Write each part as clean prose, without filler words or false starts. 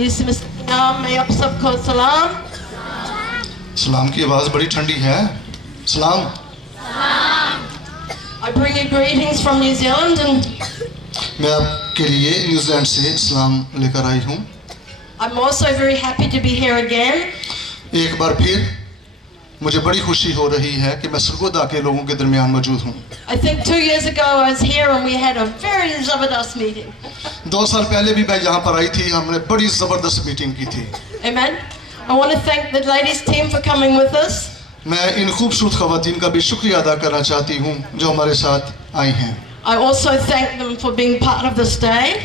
यीशु मसीह के नाम में आप सबको सलाम। सलाम की आवाज़ बड़ी ठंडी है। सलाम। I bring you greetings from New Zealand and मैं आपके लिए न्यूजीलैंड से सलाम लेकर आई हूँ। I'm also very happy to be here again. एक बार फिर मुझे बड़ी खुशी हो रही है कि मैं सरगोदा के लोगों के दरमियान मौजूद हूँ। I think 2 years ago I was here and we had a very ज़बरदस्त meeting. 2 साल पहले भी मैं यहाँ पर आई थी, हमने बड़ी ज़बरदस्त मीटिंग की थी। Amen. I want to thank the ladies team for coming with us. मैं इन खूबसूरत ख़वातीन का भी शुक्रिया अदा करना चाहती हूँ जो हमारे साथ आई हैं। I also thank them for being part of this day.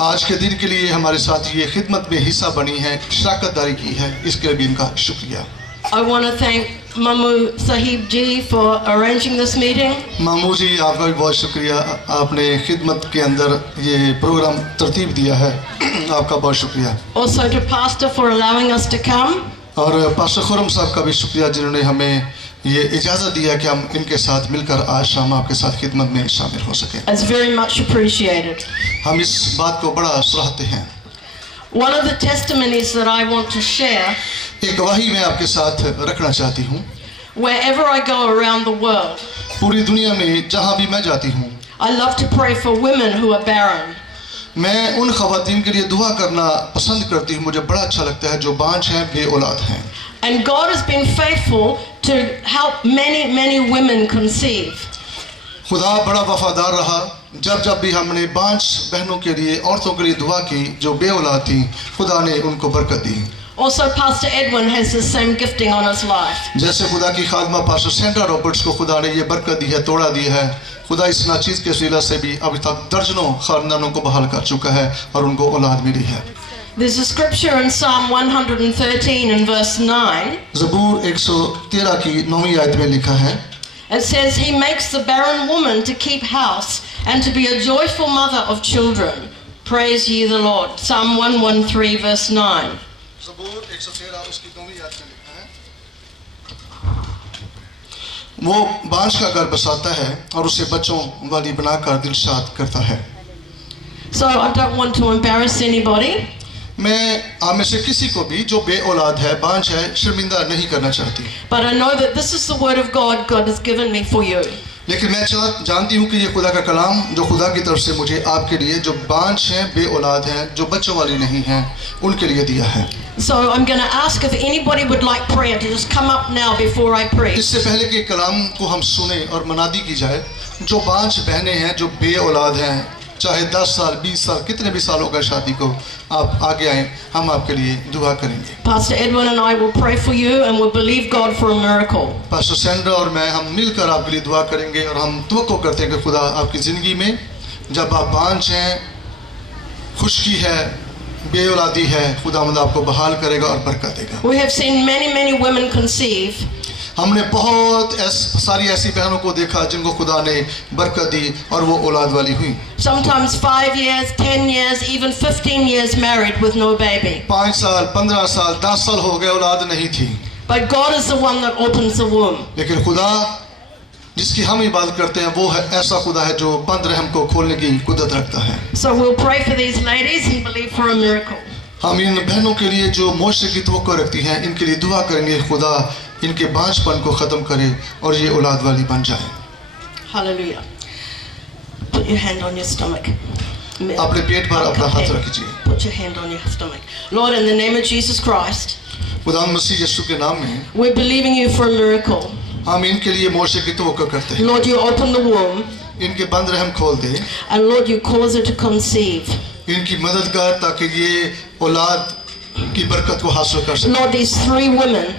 आज के दिन के लिए हमारे साथ ये खिदमत में हिस्सा बनी है, शराकतदारी की है, इसके लिए भी इनका शुक्रिया। I want to thank Mamu Sahib ji for arranging this meeting. मामू जी आपका भी बहुत शुक्रिया, आपने खिदमत के अंदर ये प्रोग्राम तरतीब दिया है, आपका बहुत शुक्रिया। Also to Pastor for allowing us to come. और पास्टर खुरम साहब का भी शुक्रिया जिन्होंने हमें ये इजाज़त दिया कि हम इनके साथ मिलकर आज शाम आपके साथ खिदमत में शामिल हो सकें। It's very much appreciated. हम इस बात को बड़ा सराहते हैं। One of the testimonies that I want to share, एक गवाही मैं आपके साथ रखना चाहती हूँ। wherever I go around the world, पूरी दुनिया में जहाँ भी मैं जाती हूँ, I love to pray for women who are barren. मैं उन ख़वातीन के लिए दुआ करना पसंद करती हूँ, मुझे बड़ा अच्छा लगता है जो बांझ हैं, बे औलाद हैं। And God has been faithful to help many women conceive. खुदा बड़ा वफादार रहा, जब जब भी हमने बांझ बहनों के लिए, औरतों के लिए दुआ की जो बे औलाद थी, खुदा ने उनको बरकत दी। Also, Pastor Edwin has the same gifting on his life. जैसे खुदा की खादमा पास्टर सेंड्रा रॉबर्ट्स को खुदा ने ये बरकत दी है, तोड़ा दी है, खुदा इस नाचीज़ के वसीला से भी अभी तक दर्जनों खानदानों को बहाल कर चुका है और उनको औलाद मिली है। There's a scripture in Psalm 113 and verse 9. ज़बूर 113 की 9वीं आयत में लिखा है, It says, He makes the barren woman to keep house and to be a joyful mother of children. Praise ye the Lord. Psalm 113 verse 9. ज़बूर 113 उसकी 9वीं आयत में लिखा है, वो बांझ का घर बसाता है और उसे बच्चों वाली बनाकर दिलशाद करता है। So I don't want to embarrass anybody. मैं आप में से किसी को भी जो बे औलाद है, बांझ है, शर्मिंदा नहीं करना चाहती, But I know that this is the word of God has given me for you. लेकिन मैं जानती हूँ कि ये खुदा का कलाम जो खुदा की तरफ से मुझे आपके लिए जो बांझ हैं, बे औलाद हैं, जो बच्चों वाली नहीं हैं, उनके लिए दिया है। So I'm going to ask if anybody would like prayer to just come up now before I pray. इससे पहले कि कलाम को हम सुने और मनादी की जाए, जो बांझ बहनें हैं, जो बे औलाद हैं, चाहे 10 साल 20 साल कितने भी साल हो गए शादी को, आप आगे आएँ, हम आपके लिए दुआ करेंगे। Pastor Edwin and I will pray for you and we'll believe God for a miracle. Pastor Sandra और मैं हम मिलकर आपके लिए दुआ करेंगे और हम तवक्को करते हैं कि खुदा आपकी ज़िंदगी में जब आप बांझ हैं, खुशकी है, बे औलादी है, खुदावंद आपको बहाल करेगा और बरकत देगा। We have seen many women conceive. हमने बहुत सारी ऐसी बहनों को देखा जिनको खुदा ने बरकत दी और वो औलाद वाली हुई। Sometimes 5 years, 10 years, even 15 years married with no baby. 5 साल, 15 साल, 10 साल हो गए, औलाद नहीं थी। But God is the one that opens the womb. लेकिन खुदा जिसकी हम इबादत करते हैं वो है ऐसा खुदा है जो बंद रहम को खोलने की कुदरत रखता है। So we'll pray for these ladies and believe for a miracle. हम इन बहनों के लिए जो मोशे की तवक्को रखती हैं, इनके लिए दुआ करेंगे खुदा इनके बांझपन को ख़त्म करे और ये औलाद वाली बन जाए। Hallelujah. Put your hand on your stomach. अपने पेट पर अपना हाथ रखिए। Put your hand on your stomach. Lord, in the name of Jesus Christ, खुदा मसीह यीशु के नाम में we're believing you for a miracle. हम इनके लिए मोशे की तवक्को करते हैं। Lord, you open the womb. इनके बंद रहम खोल दे। And Lord, you cause her to conceive. इनकी मदद कर ताकि ये औलाद की बरकत को हासिल कर सके। Lord, these 3 women,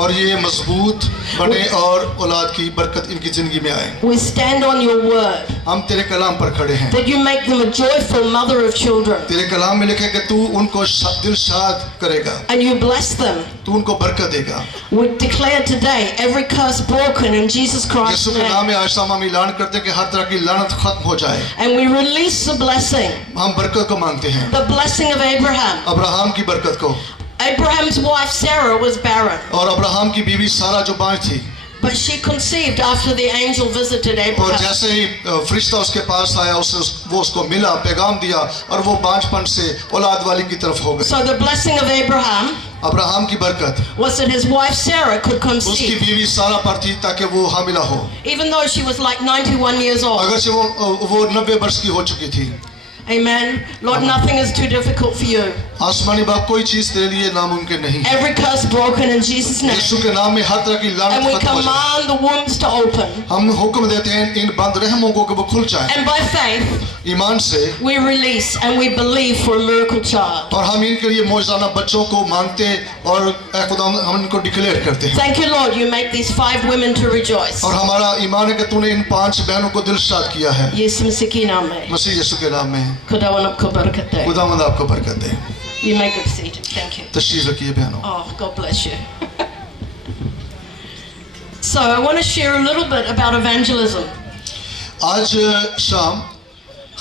और ये मजबूत बने और औलाद की बरकत इनकी जिंदगी में आए। we stand on your word. हम तेरे कलाम पर खड़े हैं। That you make them a joyful mother of children. तेरे कलाम में लिखे कि तू उनको दिलशाद करेगा। And you bless them. तू उनको बरकत देगा। We declare today every curse broken in Jesus Christ's यीशु के नाम name. में आज हम ऐलान करते हैं कि हर तरह की लानत खत्म हो जाए। And we release the blessing. हम बरकत को मांगते हैं। The blessing of Abraham. Abraham की बरकत को। Abraham's wife Sarah was barren. और अब्राहम की बीवी सारा जो बांझ थी। But she conceived after the angel visited और Abraham. जैसे ही फरिश्ता उसके पास आया वो उसको मिला, पैगाम दिया और वो बांझपन से औलाद वाली की तरफ हो गई। So the blessing of Abraham Abraham की बरकत was that his wife Sarah could उसकी conceive, बीवी सारा पर थी ताकि वो हामिला हो, even though she was like 91 years old. अगर से वो 90 वर्ष की हो चुकी थी। Amen. Lord, nothing is too difficult for you. आसमानी बाप कोई चीज तेरे लिए नामुमकिन नहीं है। Every curse broken in Jesus' name. यीशु के नाम में हर तरह की लानत And we खत्म हो जाए। command the wombs to open. हम हुक्म देते हैं इन बंद रहमों को कि वो खुल जाए। And by faith, ईमान से we release and we believe for a miracle child. और हम इनके लिए मौजूदा बच्चों को मांगते और ऐ खुदा हम इनको डिक्लेयर करते हैं। Thank you, Lord, you make these 5 women to rejoice. और हमारा ईमान है कि तूने इन 5 बहनों को दिलशाद किया है। यीशु मसीह के नाम में मसीह यीशु के नाम में खुदावन आपको बरकत दे. खुदावंद आपको बरकत दे। You may get seated. Thank you. तशरीफ रखिए बहनों। Oh, God bless you. So I want to share a little bit about evangelism. आज शाम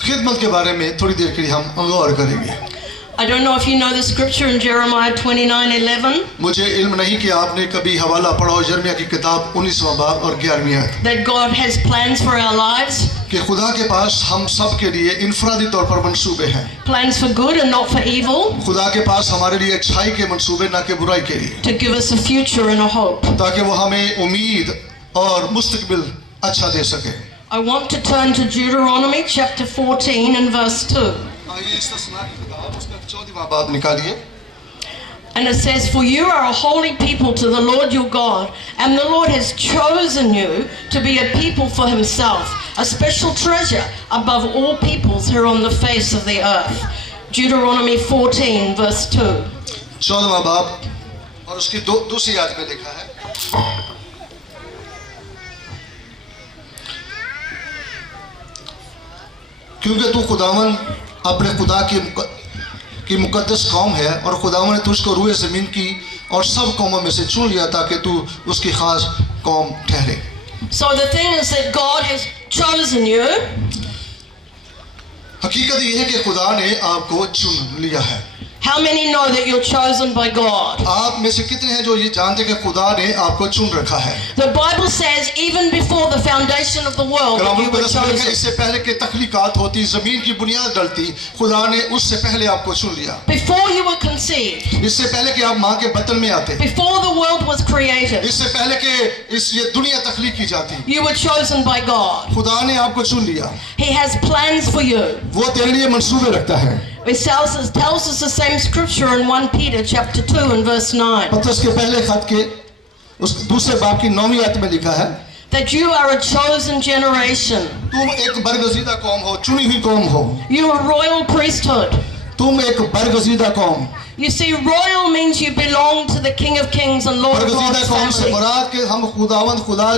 खिदमत के बारे में थोड़ी देर के लिए हम गौर करेंगे। I don't know if you know the scripture in Jeremiah 29:11 मुझे इल्म नहीं कि आपने कभी हवाला पढ़ा हो यिर्मयाह की किताब 19वां बाब और 11वीं आयत that God has plans for our lives, कि खुदा के पास हम सब के लिए इनफरादी तौर पर मंसूबे हैं। plans for good and not for evil, खुदा के पास हमारे लिए अच्छाई के मंसूबे ना कि बुराई के लिए, to give us a future and a hope. ताकि वो हमें उम्मीद और मुस्तकबिल अच्छा दे सके। I want to turn to Deuteronomy chapter 14 and verse 2. आइए इस्तिस्ना की किताब उसका 14वां बाब निकालिए। And it says, "For you are a holy people to the Lord your God, and the Lord has chosen you to be a people for himself, a special treasure above all peoples here on the face of the earth." Deuteronomy 14 verse 2. 14वां बाब और उसकी दूसरी आयत में लिखा है, क्योंकि तू खुदावन अपने खुदा की मुकद्दस कौम है और खुदावन ने तुझको रूए ज़मीन की और सब कौमों में से चुन लिया ताकि तू उसकी खास कौम ठहरे। So the thing is that God has chosen you. हकीकत यह है कि खुदा ने आपको चुन लिया है। How many know that you're chosen by God? आप में से कितने हैं जो ये जानते हैं कि खुदा ने आपको चुन रखा है? The Bible says even before the foundation of the world that you were chosen. इससे पहले कि तख्लीकात होती, जमीन की बुनियाद डलती, खुदा ने उससे पहले आपको चुन लिया। Before you were conceived. इससे पहले कि आप माँ के बतन में आते, Before the world was created. इससे पहले कि ये दुनिया तख्लीक की जाती, You were chosen by God. खुदा ने आपको चुन लिया। He has plans for you. वो तेरे लिए मंसूबे रखता है। It tells us the same scripture in 1 Peter chapter 2 and verse 9. पतरस के पहले खत के उस दूसरे बाब की 9वीं आयत में लिखा है, That you are a chosen generation. तुम एक बरगजीदा कौम हो, चुनी हुई कौम हो। You are a royal priesthood. तुम एक बरगजीदा कौम। You see, royal means you belong to the King of Kings and Lord of बरगजीदा Lords कौम से family. मुराद के हम खुदावंद खुदा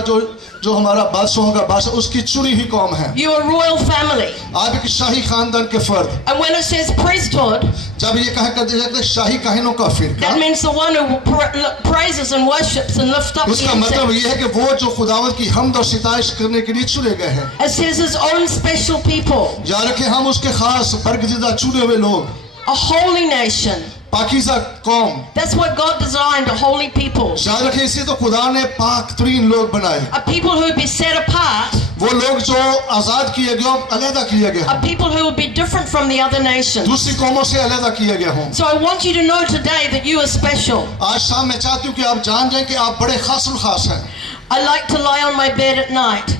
जो हमारा बादशाहों का बादशाह उसकी चुनी हुई कौम है। You are a royal family. आप एक शाही खानदान के फर्द। And when it says priesthood, जब ये कहा करते हैं शाही काहिनों का फिरका, that means the one who praises and worships and lifts up the उसका मतलब incense. ये है कि वो जो खुदावंद की हमद और सिताइश करने के लिए चुने गए हैं। It says his own special people, याद रखें हम उसके खास बरगजीदा चुने हुए लोग, a holy nation. पाकीज़ा कौम। That's what God designed, a holy people. याद रखें इसे तो खुदा ने पाक तरीन लोग बनाए, A people who would be set apart, वो लोग जो आजाद किए गए, अलहदा किए गए, a people who would be different from the other nations. दूसरी कौमों से अलहदा किए गए हों। So I want you to know today that you are special. आज शाम मैं चाहती हूँ कि आप जान जाएं कि आप बड़े खासुल खास हैं। I like to lie on my bed at night.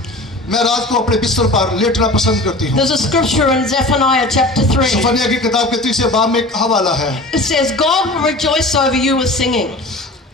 मैं रात को अपने बिस्तर पर लेटना पसंद करती हूँ। There's a scripture in Zephaniah chapter 3. सफनिया की किताब के 3 बाब में एक हवाला है। It says, God will rejoice over you with singing.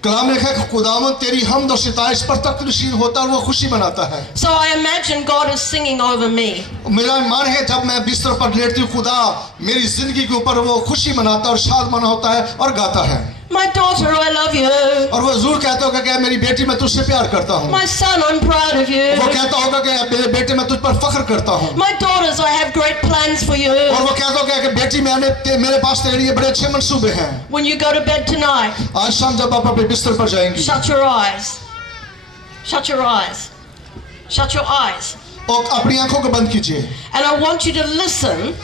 कलाम में लिखा है कि खुदावंद तेरी हमद और सिताइश पर तख्त नशीन होता है और वो खुशी मनाता है। So I imagine God is singing over me. मेरा ईमान है जब मैं बिस्तर पर लेटती हूँ खुदा मेरी जिंदगी के ऊपर वो खुशी मनाता है और शाद मना होता है और गाता है। My daughter, I love you. और वो जरूर कहता होगा कि मेरी बेटी मैं तुझसे प्यार करता हूँ। My son, I'm proud of you. वो कहता होगा कि मेरे बेटे मैं तुझ पर फख्र करता हूँ। My daughters, I have great plans for you. और वो कहता होगा कि बेटी मेरे पास तेरे लिए बड़े अच्छे मंसूबे हैं। When you go to bed tonight, आज शाम जब आप अपने बिस्तर पर जाएंगी, shut your eyes. Shut your eyes. Shut your eyes. और अपनी आंखों को बंद कीजिए। And I want you to listen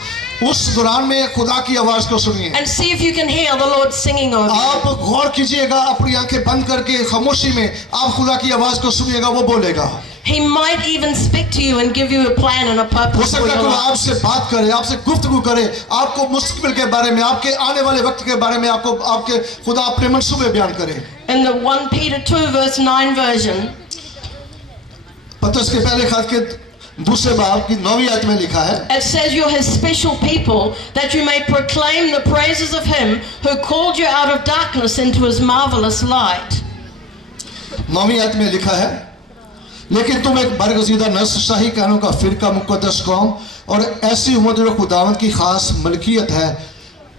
उस दौरान में खुदा की आवाज को सुनिए। and see if you can hear the Lord singing over you. आप गौर कीजिएगा, अपनी आंखें बंद करके खामोशी में आप खुदा की आवाज को सुनिएगा, वो बोलेगा। He might even speak to you and give you a plan and a हो purpose for सकता है your कि life. आपसे बात करे, आपसे गुफ्तगू करे, आपको मुस्तकबिल के बारे में, आपके आने वाले वक्त के बारे में, आपको आपके खुदा अपने मंसूबे बयान करे। In the 1 Peter 2 verse 9 version, पतरस के पहले खत के दूसरे बाब की 9वीं आयत में लिखा है, it says you're his special people, that you may proclaim the praises of him who called you out of darkness into his marvelous light. 9वीं आयत में लिखा है, लेकिन तुम एक बरगजीदा नस्ल, शाही कहनों का फिरका, मुकद्दस कौम और ऐसी उम्मत जो खुदावंद की खास मलकियत है,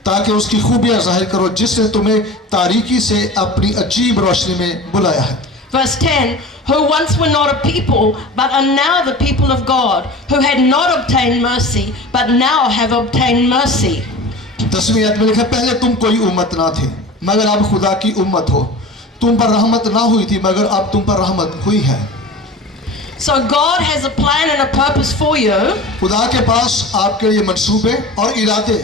ताकि उसकी खूबियां जाहिर करो जिसने तुम्हें तारीकी से अपनी अजीब रोशनी में बुलाया है। Verse 10, who once were not a people, but are now the people of God, who had not obtained mercy, but now have obtained mercy. 10वीं आयत में लिखा है, पहले तुम कोई उम्मत ना थे मगर अब खुदा की उम्मत हो, तुम पर रहमत ना हुई थी मगर अब तुम पर रहमत हुई है। So God has a plan and a purpose for you. खुदा के पास आपके लिए मंसूबे और इरादे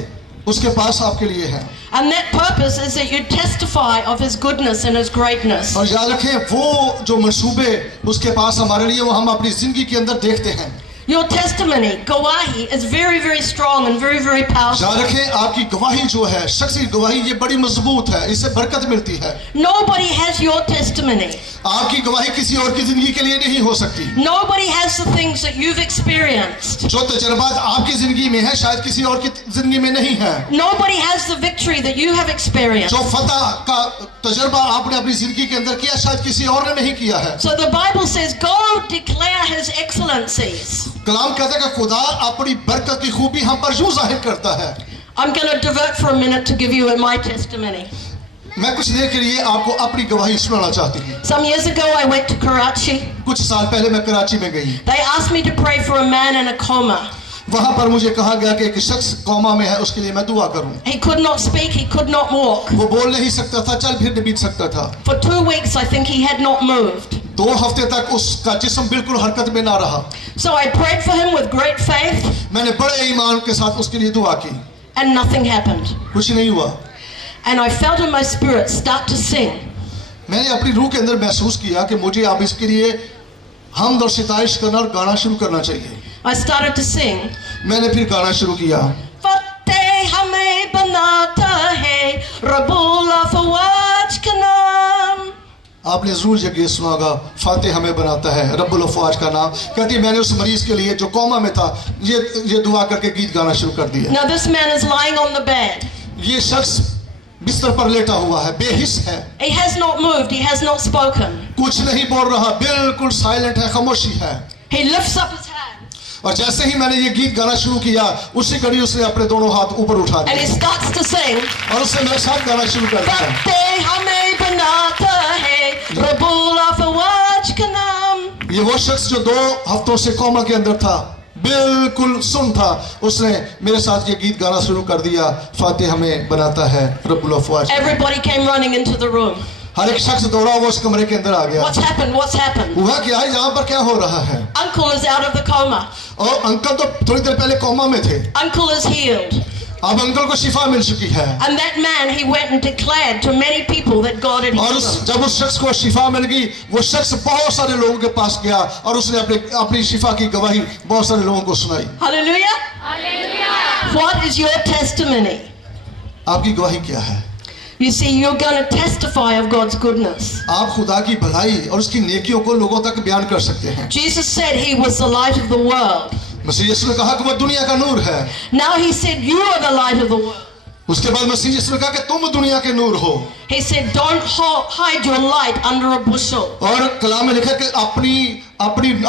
उसके पास आपके लिए हैं। And that purpose is that you testify of his goodness and his greatness. और याद रखें, वो जो मंसूबे उसके पास हमारे लिए, वो हम अपनी जिंदगी के अंदर देखते हैं। Your testimony, gawahi, is very, very strong and very, very powerful. याद रखें, आपकी गवाही जो है, शख्सी गवाही, ये बड़ी मजबूत है, इससे बरकत मिलती है। Nobody has your testimony. आपकी गवाही किसी और की जिंदगी के लिए नहीं हो सकती। Nobody has the things that you've experienced. जो तजर्बात आपकी जिंदगी में है शायद किसी और की जिंदगी में नहीं है। Nobody has the victory that you have experienced. जो फतह का तजर्बा आपने अपनी जिंदगी के अंदर किया शायद किसी और ने नहीं किया है। So the Bible says, go declare his excellencies. कलाम कहता है कि खुदा अपनी बरकत की खूबी हम पर यूं जाहिर करता है। I'm going to divert for a minute to give you my testimony. मैं कुछ देर के लिए आपको अपनी गवाही सुनाना चाहती हूँ। Some years ago I went to Karachi. कुछ साल पहले मैं कराची में गई। They asked me to pray for a man in a coma. वहाँ पर मुझे कहा गया कि एक शख्स कोमा में है, उसके लिए मैं दुआ करूँ। He could not speak, he could not walk. वो बोल नहीं सकता था, चल फिर नहीं बीत सकता था। For 2 weeks I think he had not moved. 2 हफ्ते तक उसका जिस्म बिल्कुल हरकत में ना रहा। So I prayed for him with great faith मैंने बड़े ईमान के साथ उसके लिए दुआ की, and nothing happened. कुछ नहीं हुआ। And I felt in my spirit start to sing. मैंने अपनी रूह के अंदर महसूस किया कि मुझे अब इसके लिए हमद और सिताइश करना और गाना शुरू करना चाहिए। I started to sing. मैंने फिर गाना शुरू किया। फतेह हमें बनाता है रब्बुल अफ़वाज का नाम। आपने जरूर ये सुना होगा, फातेह हमें बनाता है रब्बुल अफ़वाज का नाम। कहती मैंने उस मरीज के लिए जो कोमा में था ये दुआ करके गीत गाना शुरू कर दिया। Now this man is lying on the bed. ये शख्स बिस्तर पर लेटा हुआ है, बेहिस है। He has not moved, he has not spoken. कुछ नहीं बोल रहा, बिल्कुल साइलेंट है, खामोशी है। He lifts up his hand. और जैसे ही मैंने ये गीत गाना शुरू किया उसी घड़ी उसने अपने दोनों हाथ ऊपर उठा And he दिए starts to sing. और उसने मेरे साथ गाना शुरू कर दिया। फतेह हमें बनाता है रब्बुल अफ़वाज का नाम। ये वो शख्स जो 2 हफ्तों से कोमा के अंदर था, बिल्कुल सुन था, उसने मेरे साथ ये गीत गाना शुरू कर दिया, फातेह हमें बनाता है रब्बुल अफ़वाज। Everybody came running into the room. हर एक शख्स दौड़ा हुआ उस कमरे के अंदर आ गया। What's happened? What's happened? हुआ क्या है, यहाँ पर क्या हो रहा है? Uncle is out of the coma. और अंकल तो थोड़ी देर पहले कोमा में थे, Uncle is healed. अब अंकल को शिफा मिल चुकी है। And that man, he went and declared to many people that God had और healed him. जब उस शख्स को शिफा मिल गई, वो शख्स बहुत सारे लोगों के पास गया और उसने अपनी शिफा की गवाही बहुत सारे लोगों को सुनाई। Hallelujah. Hallelujah. What is your testimony? आपकी गवाही क्या है? You see, you're going to testify of God's goodness. आप खुदा की भलाई और उसकी नेकियों को लोगों तक बयान कर सकते हैं। Jesus said he was the light of the world. मसीह यीशु ने कहा कि वो दुनिया का नूर है। Now he said you are the light of the world. उसके बाद मसीह यीशु ने कहा कि तुम दुनिया के नूर हो। He said don't hide your light under a bushel. और कलाम में लिखा कि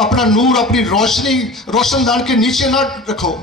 अपना नूर, अपनी रोशनी रोशनदान के नीचे ना रखो।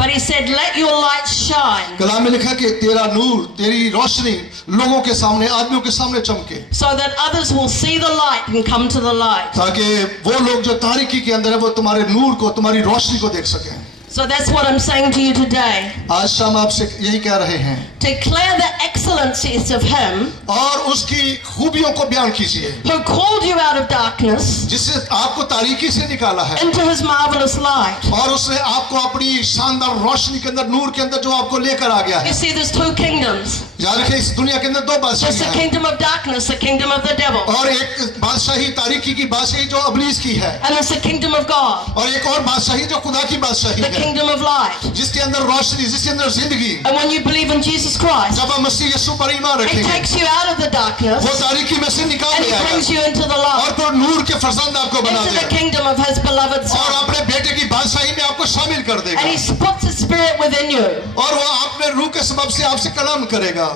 But he said let your light shine. कलाम में लिखा कि तेरा नूर, तेरी रोशनी लोगों के सामने, आदमियों के सामने चमके, So that others will see the light and come to the light. ताकि वो लोग जो तारीकी के अंदर है वो तुम्हारे नूर को, तुम्हारी रोशनी को देख सकें। So that's what I'm saying to you today. आज शाम आपसे यही कह रहे हैं, Declare the excellencies of Him और उसकी खूबियों को बयान कीजिए, who called you out of darkness जिससे आपको तारीकी से निकाला है into His marvelous light. और उसने आपको अपनी शानदार रोशनी के अंदर, नूर के अंदर जो आपको लेकर आ गया You है। see, there's two kingdoms. याद रखें, इस दुनिया के अंदर दो There's the बादशाहियां हैं, kingdom of darkness, the kingdom of the devil. और एक बादशाही तारीकी की बादशाही जो अबलीस की है, And there's the kingdom of God, और एक और बादशाही जो खुदा की बादशाही the है, kingdom of light. जिसके अंदर रोशनी, जिसके अंदर जिंदगी। And when you believe in Jesus Christ, जब हम मसीह यीशु पर ईमान He रखेंगे, takes you out of the darkness वो तारीकी में से निकाल and He ले brings आएगा you into the और light, फिर नूर के फरजंद आपको बना into the देगा kingdom of His beloved और Son. अपने बेटे की बादशाही में आपको शामिल कर देगा, And He puts His Spirit within you. और वो आपने रूह के सबब से आपसे कलाम करेगा।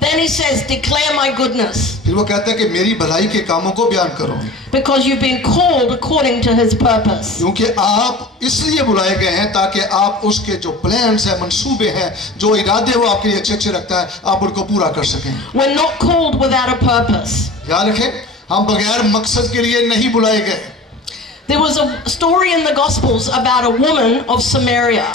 Then He says, declare my goodness, फिर वो कहता है कि मेरी भलाई के कामों को बयान करो, because you've been called according to His purpose. क्योंकि आप इसलिए बुलाए गए हैं ताकि आप उसके जो प्लान्स हैं, मंसूबे हैं, जो इरादे वो आपके लिए अच्छे अच्छे रखता है, आप उनको पूरा कर सकें। We're not called without a purpose. याद रखें, हम बगैर मकसद के लिए नहीं बुलाए गए। There was a story in the Gospels about a woman of Samaria.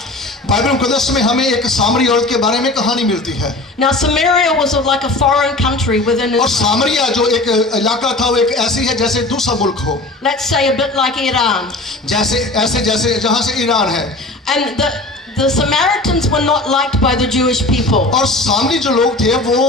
Bible मुकद्दस में हमें एक सामरी औरत के बारे में कहानी मिलती है, Now Samaria was like a foreign country within और Israel. सामरिया जो एक इलाका था वो एक ऐसी है जैसे दूसरा मुल्क हो, Let's say a bit like Iran. जैसे जहाँ से ईरान है। And the Samaritans were not liked by the Jewish people. और सामरी जो लोग थे वो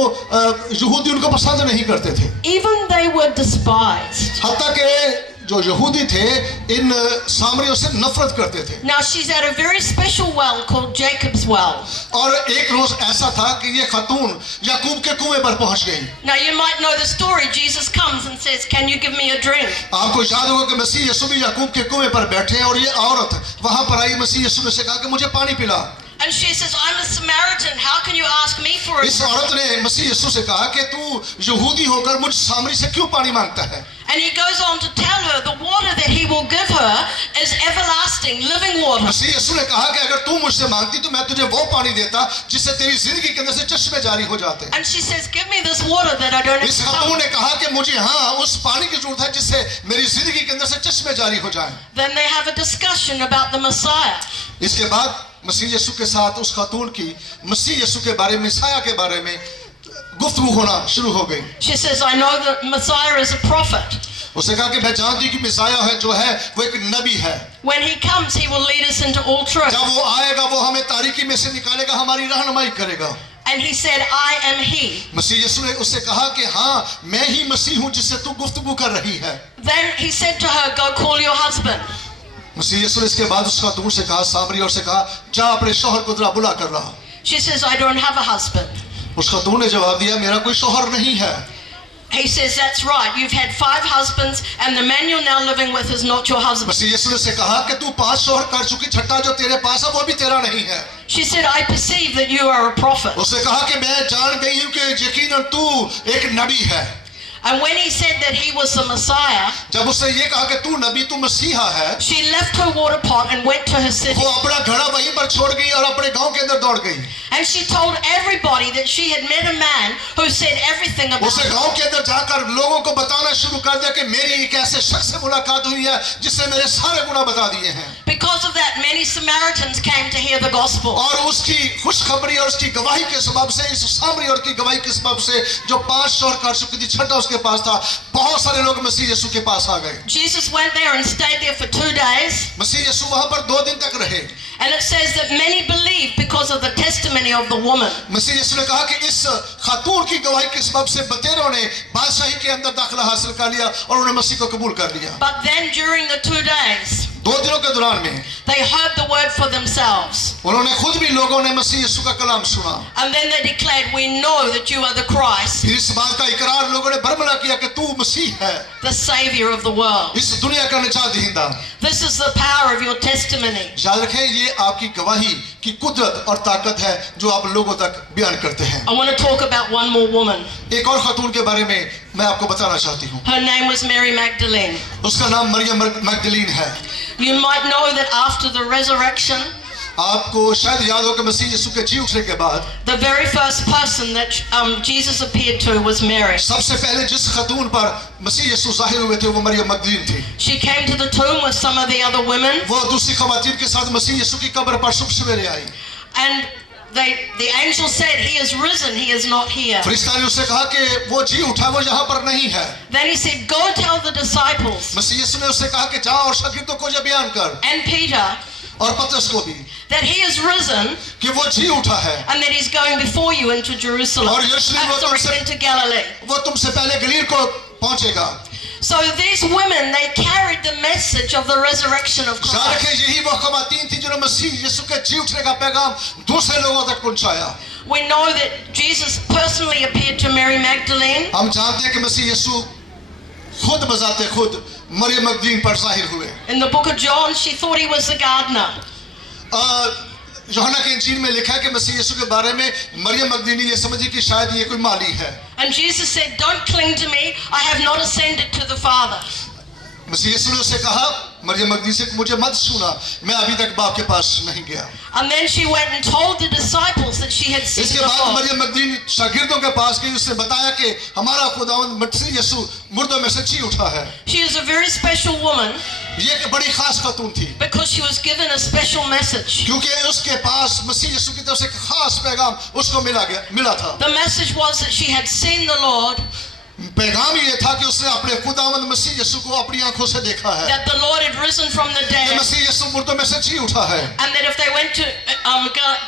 यहूदी उनको पसंद नहीं करते थे, Even they were despised. हत्ता के जो यहूदी थे इन सामरियों से नफरत करते थे। Now she's at a very special well called Jacob's well. और एक रोज ऐसा था कि ये खातून याकूब के कुएं पर पहुंच गई। Now you might know the story. Jesus comes and says, "Can you give me a drink?" आपको याद होगा कि मसीह यीशु भी याकूब के कुएं पर बैठे हैं और ये औरत वहां पर आई, मसीह यीशु ने से कहा कि मुझे पानी पिला। And she says, "I'm a Samaritan. How can you ask me for a इस drink?" औरत ने मसीह यीशु से कहा कि तू यहूदी होकर मुझ सामरी से क्यों पानी मांगता है? And he goes on to tell her the water that he will give her is everlasting, living water. मसीह यीशु ने कहा कि अगर तू मुझसे मांगती तो मैं तुझे वो पानी देता जिससे तेरी जिंदगी के अंदर से चश्मे जारी हो जाते। And she says, "Give me this water that I don't have इस to खातून come." ने कहा कि मुझे हाँ उस पानी की जरूरत है जिससे मेरी जिंदगी के अंदर से चश्मे जारी हो जाएं। Then they have a discussion about the Messiah. इसके बाद मसीह यीशु के साथ उस खातून की मसीह यीशु के बारे में, मसीहा के बारे में गुफ्तगू होना शुरू हो गई। She says, "I know that Messiah is a prophet. उसने कहा कि मैं जानती हूँ कि मसीहा है जो है वो एक नबी है। When he comes, he will lead us into all truth." जब वो आएगा वो हमें तारीकी में से निकालेगा, हमारी रहनुमाई करेगा। And he said, "I am he." मसीह यीशु ने उससे कहा कि हाँ मैं ही मसीह हूँ जिससे तू गुफ्तगू कर रही है। Then he said to her, "Go call your husband." मसीह यीशु ने इसके बाद उस खातून से कहा, सामरी और से कहा, जा अपने शौहर को जरा बुला कर ला। She says, "I don't have a husband." उस खातून ने जवाब दिया, मेरा कोई शौहर नहीं है। He says, "That's right. You've had 5 husbands, and the man you're now living with is not your husband." मसीह यीशु ने से कहा कि तू 5 शौहर कर चुकी, छठा जो तेरे पास है वो भी तेरा नहीं है। She said, "I perceive that you are a prophet." उसने कहा कि मैं जान गई हूँ कि यकीनन तू एक नबी है। And when he said that he was the Messiah, जब उसने ये कहा कि तू नबी, तू मसीहा है, she left her water pot and went to her city. वो अपना घड़ा वहीं पर छोड़ गई और अपने गांव के अंदर दौड़ गई। And she told everybody that she had met a man who said everything about उसे her. गांव के अंदर जाकर लोगों को बताना शुरू कर दिया कि मेरी एक ऐसे शख्स से मुलाकात हुई है जिसने मेरे सारे गुनाह बता दिए हैं। Because of that, many Samaritans came to hear the gospel. और उसकी खुशखबरी और उसकी गवाही के सबब से, इस सामरी और की गवाही के सबब से जो 5 शौहर कर चुकी थी, छठा उसके पास था, बहुत सारे लोग मसीह यीशु के पास आ गए। Jesus went there and stayed there for 2 days. मसीह यीशु वहां पर 2 दिन तक रहे। And it says that many believed because of the testimony of the woman. मसीह यीशु ने कहा कि इस खातून की गवाही के सबब से बतेरों ने बादशाही के अंदर दाखिला हासिल कर लिया और उन्हें मसीह को कबूल कर लिया। But then during the 2 days, 2 दिनों के दौरान में they heard the word for themselves. उन्होंने खुद भी लोगों ने मसीह यीशु का कलाम सुना। And then they declared, "We know that you are the Christ, फिर इस बात का इकरार लोगों ने बरमला किया कि तू मसीह है, the Savior of the world." इस दुनिया का निजात दहिंदा। This is the power of your testimony. याद रखें, ये आपकी गवाही की कुदरत और ताकत है जो आप लोगों तक बयान करते हैं। I want to talk about one more woman. एक और खातून के बारे में मैं आपको बताना चाहती हूँ। Her name was Mary Magdalene. उसका नाम मरियम मगदलीन है। You might know that after the resurrection, आपको शायद याद हो कि मसीह यीशु के जी उठने के बाद the very first person that Jesus appeared to was Mary. सबसे पहले जिस खतून पर मसीह यीशु जाहिर हुए थे वो मरियम मगदलीन थी। She came to the tomb with some of the other women, वो दूसरी खवातीन के साथ मसीह यीशु की कब्र पर शुभ सवेरे आई। and the angel said, "He is risen, he is not here." फरिश्ता ने उससे कहा कि वो जी उठा, वो यहाँ पर नहीं है। Then he said, "Go tell the disciples मसीह यीशु ने उससे कहा कि जा और शागिर्दों को ये बयान कर and Peter और पतरस को भी that he is risen कि वो जी उठा है and that he's going before you into Jerusalem, और यरूशलेम वो तुमसे into Galilee." वो तुमसे पहले गलील को पहुंचेगा। So these women, they carried the message of the resurrection of याद Christ. रखें यही वो खवातीन थी जिन्होंने मसीह यीशु के जी उठने का पैगाम दूसरे लोगों तक पहुंचाया। We know that Jesus personally appeared to Mary Magdalene. हम जानते हैं कि मसीह यीशु खुद बजाते खुद मरियम मगदलीन पर जाहिर हुए। In the book of John, she thought he was the gardener. यूहन्ना के इंजील में लिखा है कि मसीह यीशु के बारे में मरियम मगदलीनी ये समझी कि शायद ये कोई माली है। And Jesus said, "Don't cling to me. I have not ascended to the Father." मसीह यीशु ने उससे कहा मरियम मगदलीनी से मुझे मत छूना, मैं अभी तक बाप के पास नहीं गया। And then she went and told the disciples that she had seen इसके the बाद Lord. मरियम मगदलीनी शागिर्दों के पास गई, उसने बताया कि हमारा खुदावंद मसीह यीशु मुर्दों में से जी उठा है। She is a very special woman ये एक बड़ी खास खातून थी because she was given a special message. क्योंकि उसके पास मसीह यीशु की तरफ से एक खास पैगाम उसको मिला था। The message was that she had seen the Lord, पैगाम ये था कि उसने अपने खुदावंद मसीह यीशु को अपनी आंखों से देखा है that the Lord had risen from the कि dead, मसीह यीशु मुर्दों में से जी उठा है। and that if they went to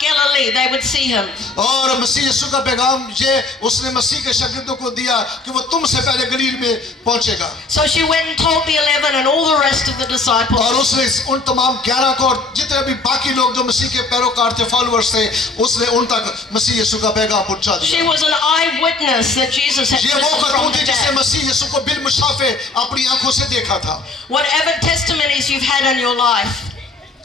Galilee, they would see him. और मसीह यीशु का पैगाम ये उसने मसीह के शागिर्दों को दिया कि वो तुमसे पहले गलील में पहुंचेगा। So she went and told the 11 and all the rest of the disciples. और उसने उन तमाम 11 को और जितने भी बाकी लोग जो मसीह के पैरोकार थे, फॉलोअर्स थे, उसने उन तक मसीह यीशु का पैगाम पहुंचा She दिया। was an eyewitness that Jesus had ये वो risen from खातून the थी जिसने dead. मसीह यीशु को बिल मुशाफे अपनी आंखों से देखा था। Whatever testimonies you've had in your life,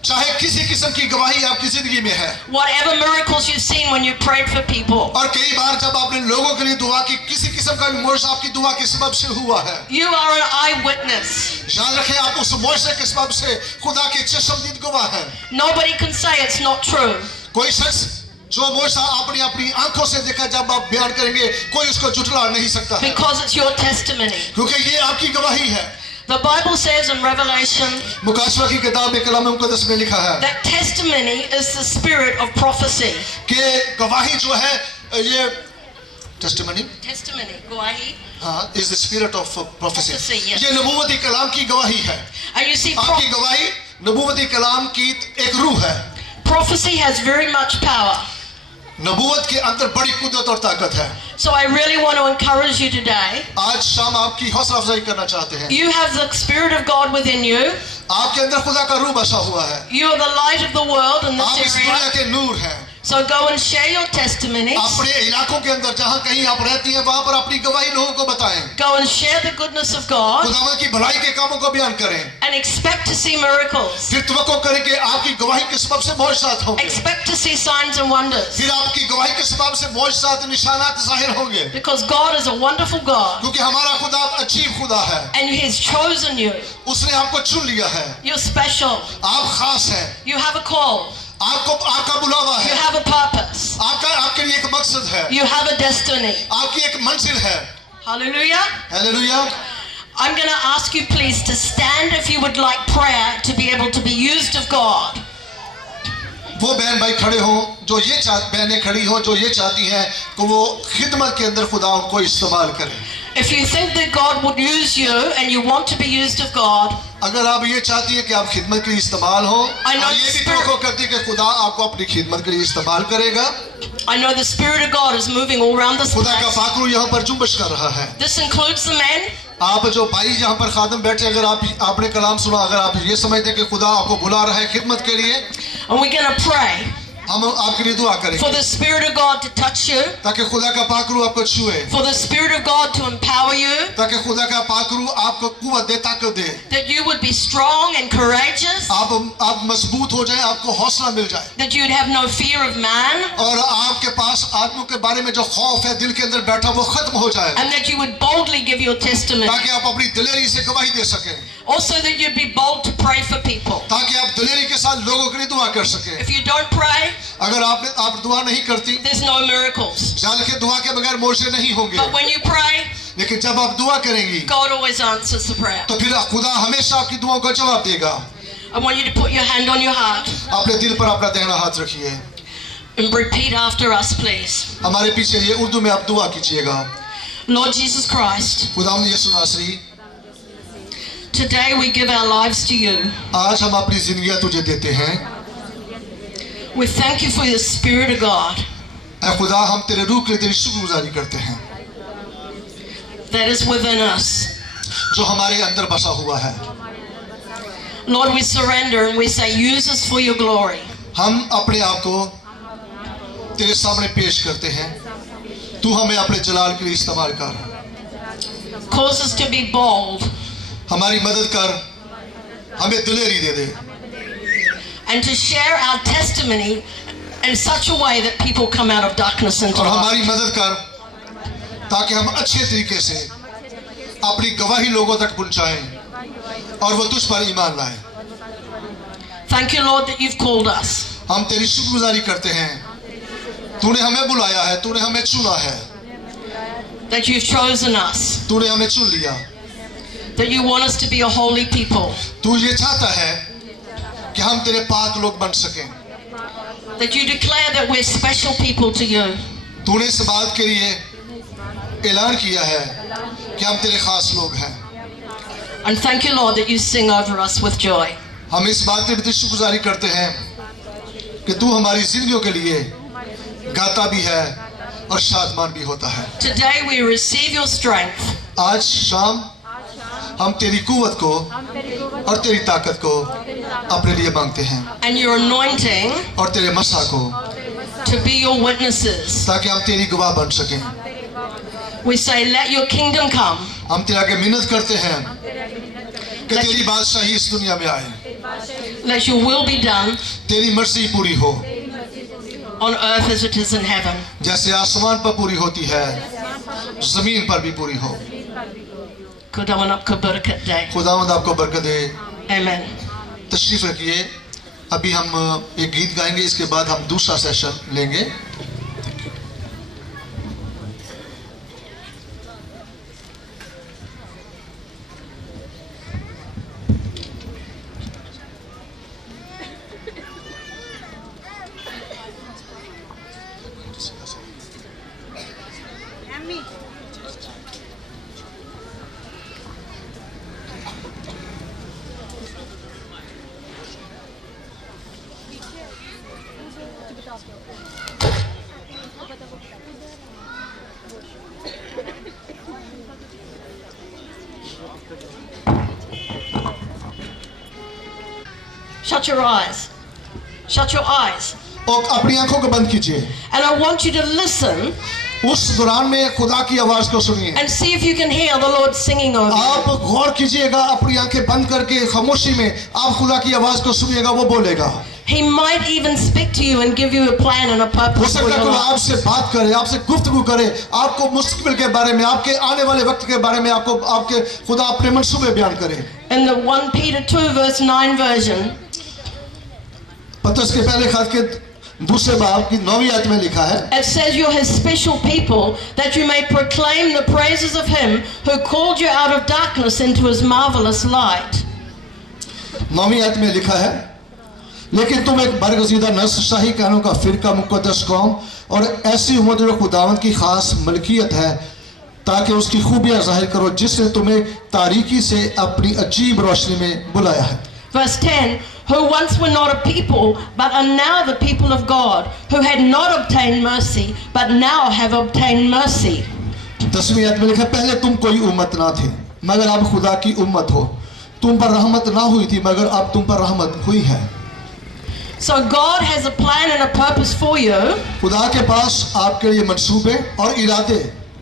चाहे किसी किस्म की गवाही आपकी जिंदगी में है, whatever miracles you've seen when you prayed for people, और कई बार जब आपने लोगों के लिए दुआ की, किसी किस्म का भी मोर्चा आपकी दुआ के सबब से हुआ है, you are an eyewitness. याद रखें आप उस मोर्चे के सबब से खुदा के चश्मदीद गवाह हैं। Nobody can say it's not true. कोई शख्स जो मोर्चा आपने अपनी आंखों से देखा, जब आप बयान करेंगे कोई उसको जुटला नहीं सकता है, Because it's your testimony. क्योंकि ये आपकी गवाही है। The Bible says in Revelation मुकाशवा की किताब में कलाम मुक़द्दस में लिखा है that testimony is the spirit of prophecy. कि गवाही जो है ये टेस्टिमनी Guahi. हाँ is the spirit of prophecy, Prophecy, yes. ये नबूवती कलाम की गवाही है। And you see, आपकी गवाही नबूवती कलाम की एक रूह है। prophecy has very much power. नबूवत के अंदर बड़ी कुदरत और ताकत है। So I really want to encourage you today. आज शाम आपकी हौसला अफजाई करना चाहते हैं। You have the Spirit of God within you. आपके अंदर खुदा का रूह बसा हुआ है। You are the light of the world in आप this इस दुनिया area. के नूर हैं। So go and share your testimonies. अपने इलाकों के अंदर जहाँ कहीं आप रहती हैं वहाँ पर अपनी गवाही लोगों को बताएं। Go and share the goodness of God खुदावंद की भलाई के कामों को बयान करें। and expect to see miracles. फिर तवक्को करें कि आपकी गवाही के सबब से मौजज़ात होंगे। Expect to see signs and wonders. फिर आपकी गवाही के सबब से मौजज़ात निशानात ज़ाहिर होंगे। Because God is a wonderful God. क्योंकि हमारा खुदा अजीब खुदा है। And He's chosen you. उसने आपको चुन लिया है। You're special. आप खास हैं। You have a call. आपका बुलावा You है। have a purpose. आपके लिए एक मकसद है। You have a destiny. आपकी एक मंजिल है। Hallelujah. Hallelujah. I'm going to ask you please to stand if you would like prayer to be able to be used of God. वो बहन भाई खड़े हो जो ये बहनें खड़ी हो जो ये चाहती हैं कि वो खिदमत के अंदर खुदा उनको इस्तेमाल करे। If you think that God would use you and you want to be used of God, अगर आप ये चाहती हैं कि आप खिदमत के लिए इस्तेमाल हो और ये भी तवक्को करती है कि खुदा आपको अपनी खिदमत के लिए इस्तेमाल करेगा, I know the Spirit of God is moving all around this खुदा का place. फाकरू यहाँ पर जुम्बश कर रहा है। This includes the men. आप जो भाई जहाँ पर खादम बैठे, अगर आपने कलाम सुना, अगर आप ये समझते हैं कि खुदा आपको बुला रहा है खिदमत के लिए, And we're going to pray. हम आपके लिए दुआ करेंगे for the Spirit of God to touch you, ताकि खुदा का पाक रूह आपको छुए, for the Spirit of God to empower you, ताकि खुदा का पाक रूह आपको कुव्वत दे, ताकत दे, that you would be strong and courageous, आप मजबूत हो जाए, आपको हौसला मिल जाए, that you would have no fear of man, और आपके पास आदमियों के बारे में जो खौफ है दिल के अंदर बैठा वो खत्म हो जाए, and that you would boldly give your testimony. ताकि आप अपनी दिलेरी से गवाही दे सकें, Also that you'd be bold to pray for people. ताकि आप दिलेरी के साथ लोगों के लिए दुआ कर सकें. If you don't pray, अगर आप दुआ नहीं करती, there's no miracles. जान के दुआ के बगैर मोर्चे नहीं होंगे, But when you pray, लेकिन जब आप दुआ करेंगी God always answers the prayer. तो फिर खुदा हमेशा आपकी दुआओं का जवाब देगा. I want you to put your hand on your heart अपने दिल पर अपना दाहिना हाथ रखिए, and repeat after us, please. हमारे पीछे ये उर्दू में आप दुआ कीजिएगा. Lord Jesus Christ, खुदावंद यीशु नासरी, today we give our lives to you. आज हम अपनी जिंदगियां तुझे देते हैं. We thank you for the Spirit of God ऐ खुदा, हम तेरे रूह के लिए तेरी शुक्रगुजारी करते हैं that is within us. जो हमारे अंदर बसा हुआ है. Lord, we surrender and we say, use us for your glory. हम अपने आप को तेरे सामने पेश करते हैं. तू हमें अपने जलाल के लिए इस्तेमाल कर. Cause us to be bold हमारी मदद कर, हमें दिलेरी दे दे, and to share our testimony in such a way that people come out of darkness into और light. हमारी मदद कर ताकि हम अच्छे तरीके से अपनी गवाही लोगों तक पहुंचाएं और वो तुझ पर ईमान लाएं. Thank you, Lord, that you've called us. हम तेरी शुक्रगुजारी करते हैं. तूने हमें बुलाया है, तूने हमें चुना है, That you've chosen us. तूने हमें चुन लिया. That you want us to be a holy people. तू ये चाहता है कि हम तेरे पाक लोग बन सकें. That you declare that we're special people to you. तूने इस बात के लिए ऐलान किया है कि हम तेरे खास लोग हैं. And thank you, Lord, that you sing over us with joy. हम इस बात की भी शुक्रगुजारी करते हैं कि तू हमारी जिंदगियों के लिए गाता भी है और शादमान भी होता है. Today we receive your strength आज शाम हम तेरी कुव्वत को और तेरी ताकत को अपने लिए मांगते हैं and your anointing और तेरे मसा को, to be your witnesses. ताकि हम तेरी गवाह बन सकें. We say, let your kingdom come. हम तेरे आगे मिन्नत करते हैं कि तेरी बादशाही इस दुनिया में आए, Let your will be done तेरी मर्जी पूरी हो, on earth as it is in heaven. जैसे आसमान पर पूरी होती है जमीन पर भी पूरी हो. Kudawanapka Barakat Day. खुदावंद आपको बरकत दे. Amen. तशरीफ रखिए. अभी हम एक गीत गाएंगे, इसके बाद हम दूसरा सेशन लेंगे. Shut your eyes. Shut your eyes. और अपनी आंखों को बंद कीजिए. And I want you to listen उस दौरान में खुदा की आवाज को सुनिए. and see if you can hear the Lord singing over you. आप गौर कीजिएगा, अपनी आंखें बंद करके खामोशी में आप खुदा की आवाज को सुनिएगा, वो बोलेगा. He might even speak to you and give you a plan and a हो purpose for सकता है your कि वो life. आपसे बात करे, आपसे गुफ्तगू करे, आपको मुस्तकबिल के बारे में, आपके आने वाले वक्त के बारे में आपको आपके खुदा अपने मंसूबे बयान करे. In the 1 Peter 2 verse 9 version, पतरस के पहले खत के दूसरे बाब की 9वीं आयत में लिखा है, it says you're his special people, that you may proclaim the praises of him who called you out of darkness into his marvelous light. 9वीं आयत में लिखा है, लेकिन तुम एक बरगजीदा नस्ल, शाही कहनों का फिरका, मुकद्दस कौम और ऐसी उम्मत जो खुदावंद की खास मलकियत है, ताकि उसकी खूबियां जाहिर करो जिसने तुम्हें तारीकी से अपनी अजीब रोशनी में बुलाया है. Verse 10, who once were not a people, but are now the people of God, who had not obtained mercy, but now have obtained mercy. 10वीं आयत में लिखा है, पहले तुम कोई उम्मत ना थे मगर अब खुदा की उम्मत हो. तुम पर रहमत ना हुई थी मगर अब तुम पर रहमत हुई है. So God has a plan and a purpose for you. खुदा के पास आपके लिए मंसूबे और इरादे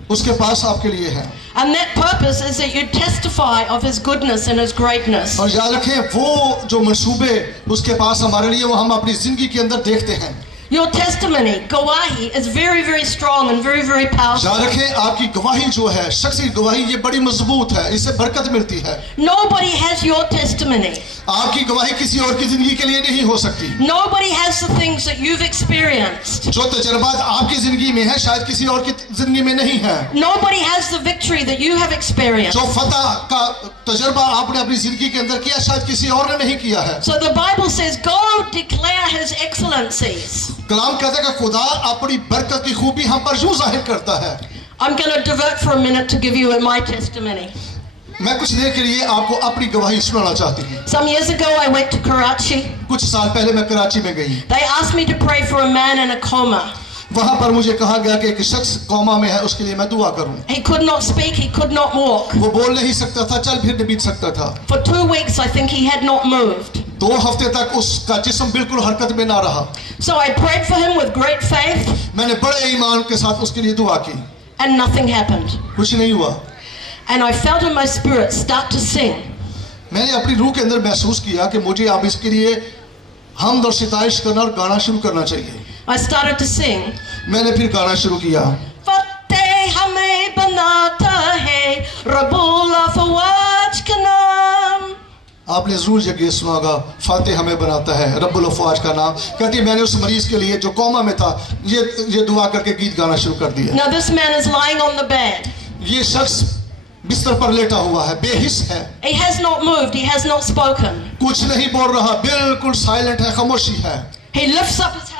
उसके पास आपके लिए हैं। And that purpose is that you testify of His goodness and His greatness. और याद रखें वो जो मंसूबे उसके पास हमारे लिए वो हम अपनी जिंदगी के अंदर देखते हैं। Your testimony, gawahi, is very, very strong and very, very powerful. याद रखें आपकी गवाही जो है, शख्सी गवाही, ये बड़ी मजबूत है, इससे बरकत मिलती है। Nobody has your testimony. आपकी गवाही किसी और की जिंदगी के लिए नहीं हो सकती। Nobody has the things that you've experienced. जो तजर्बात आपकी जिंदगी में है शायद किसी और की जिंदगी में नहीं है। Nobody has the victory that you have experienced. जो फतह का तजर्बा आपने अपनी जिंदगी के अंदर किया शायद किसी और ने नहीं किया है। So the Bible says, go declare His excellencies. कलाम कहता है कि खुदा अपनी बरकत की खूबी हम पर यूं जाहिर करता है। I'm going to divert for a minute to give you my testimony. मैं कुछ देर के लिए आपको अपनी गवाही सुनाना चाहती हूँ। Some years ago I went to Karachi. कुछ साल पहले मैं कराची में गई। They asked me to pray for a man in a coma. वहाँ पर मुझे कहा गया कि एक शख्स कोमा में है उसके लिए मैं दुआ करूँ। He could not speak, he could not walk. वो बोल नहीं सकता था, चल फिर नहीं बीत सकता था। For 2 weeks I think he had not moved. 2 हफ्ते तक उसका जिस्म बिल्कुल हरकत में ना रहा। So I prayed for him with great faith मैंने बड़े ईमान के साथ उसके लिए दुआ की। and nothing happened. कुछ नहीं हुआ। And I felt in my spirit start to sing. मैंने अपनी रूह के अंदर महसूस किया कि मुझे अब इसके लिए हमद और सिताइश करना और गाना शुरू करना चाहिए। I started to sing. मैंने फिर गाना शुरू किया। फतेह हमें बनाता है रब्बुल अफ़वाज का नाम। आपने जरूर जगह सुना होगा, फातेह हमें बनाता है रब्बुल अफ़वाज का नाम। कहती है मैंने उस मरीज के लिए जो कोमा में था ये दुआ करके गीत गाना शुरू कर दिया। Now this man is lying on the bed. ये शख्स बिस्तर पर लेटा हुआ है, बेहिस है। He has not moved, he has not spoken. कुछ नहीं बोल रहा, बिल्कुल साइलेंट है, खामोशी है। He lifts up his hand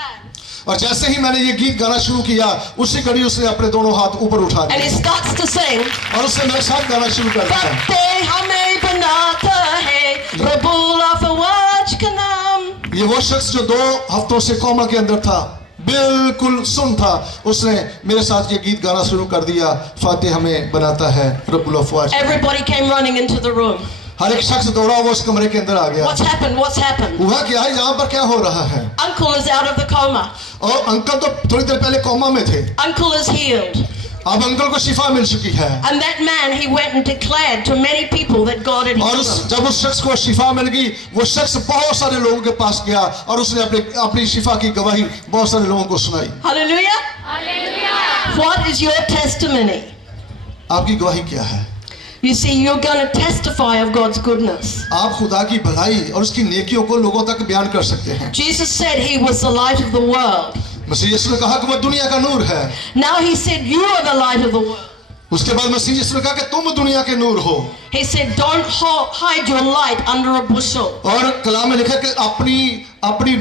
और जैसे ही मैंने ये गीत गाना शुरू किया उसी घड़ी उसने अपने दोनों हाथ ऊपर उठा and he दिए starts to sing. और उसने मेरे साथ गाना शुरू कर दिया। फतेह हमें बनाता है रब्बुल अफ़वाज का नाम। ये वो शख्स जो 2 हफ्तों से कोमा के अंदर था, बिल्कुल सुन था, उसने मेरे साथ ये गीत गाना शुरू कर दिया, फातेह हमें बनाता है रब्बुल अफ़वाज। Everybody came running into the room. हर एक शख्स दौड़ा हुआ उस कमरे के अंदर आ गया। What's happened? What's happened? हुआ क्या है, यहाँ पर क्या हो रहा है? Uncle is out of the coma. और अंकल तो थोड़ी देर पहले कोमा में थे, Uncle is healed. अब अंकल को शिफा मिल चुकी है। And that man, he went and declared to many people that God had और healed him. जब उस शख्स को शिफा मिल गई, वो शख्स बहुत सारे लोगों के पास गया और उसने अपनी शिफा की गवाही बहुत सारे लोगों को सुनाई। Hallelujah? Hallelujah. What is your testimony? आपकी गवाही क्या है? You see, you're going to testify of God's goodness. आप खुदा की भलाई और उसकी नेकियों को लोगों तक बयान कर सकते हैं। Jesus said he was the light of the world. मसीह यीशु ने कहा कि वो दुनिया का नूर है। Now he said you are the light of the world. उसके बाद मसीह यीशु ने कहा कि तुम दुनिया के नूर हो। He said don't hide your light under a bushel. और कलाम में लिखा कि